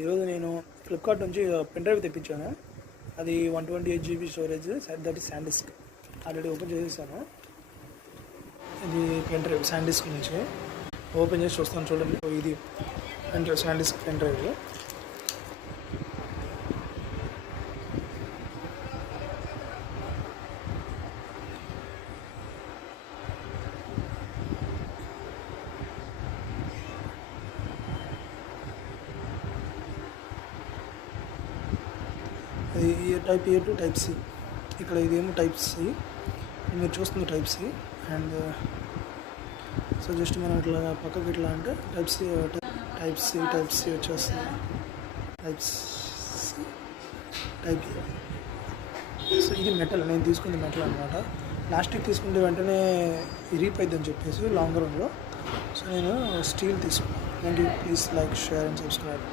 ఈరోజు నేను ఫ్లిప్కార్ట్ నుంచి పెన్ డ్రైవ్ తెప్పించాను. అది 128 GB storage, that is SanDisk. Already open చేసేసాను. ఇది పెన్ డ్రైవ్ శాండిస్క్ నుంచి ఓపెన్ చేసి చూస్తాను చూడండి. ఇది pen drive, SanDisk pen drive. అది type A to type C. ఇక్కడ ఇదేమో టైప్ సి, మీరు చూస్తుంది type C. And so just మనం ఇట్లా పక్కకి ఇట్లా అంటే టైప్ సి వచ్చేస్తుంది. Type C, type A. So ఇది మెటల్, నేను తీసుకుంది మెటల్ అనమాట. ప్లాస్టిక్ తీసుకుంటే వెంటనే ఇరిగిపోయిద్దని చెప్పేసి లాంగ్ రన్లో. సో నేను స్టీల్ తీసుకున్నాను. Thank you. Please like, share and subscribe.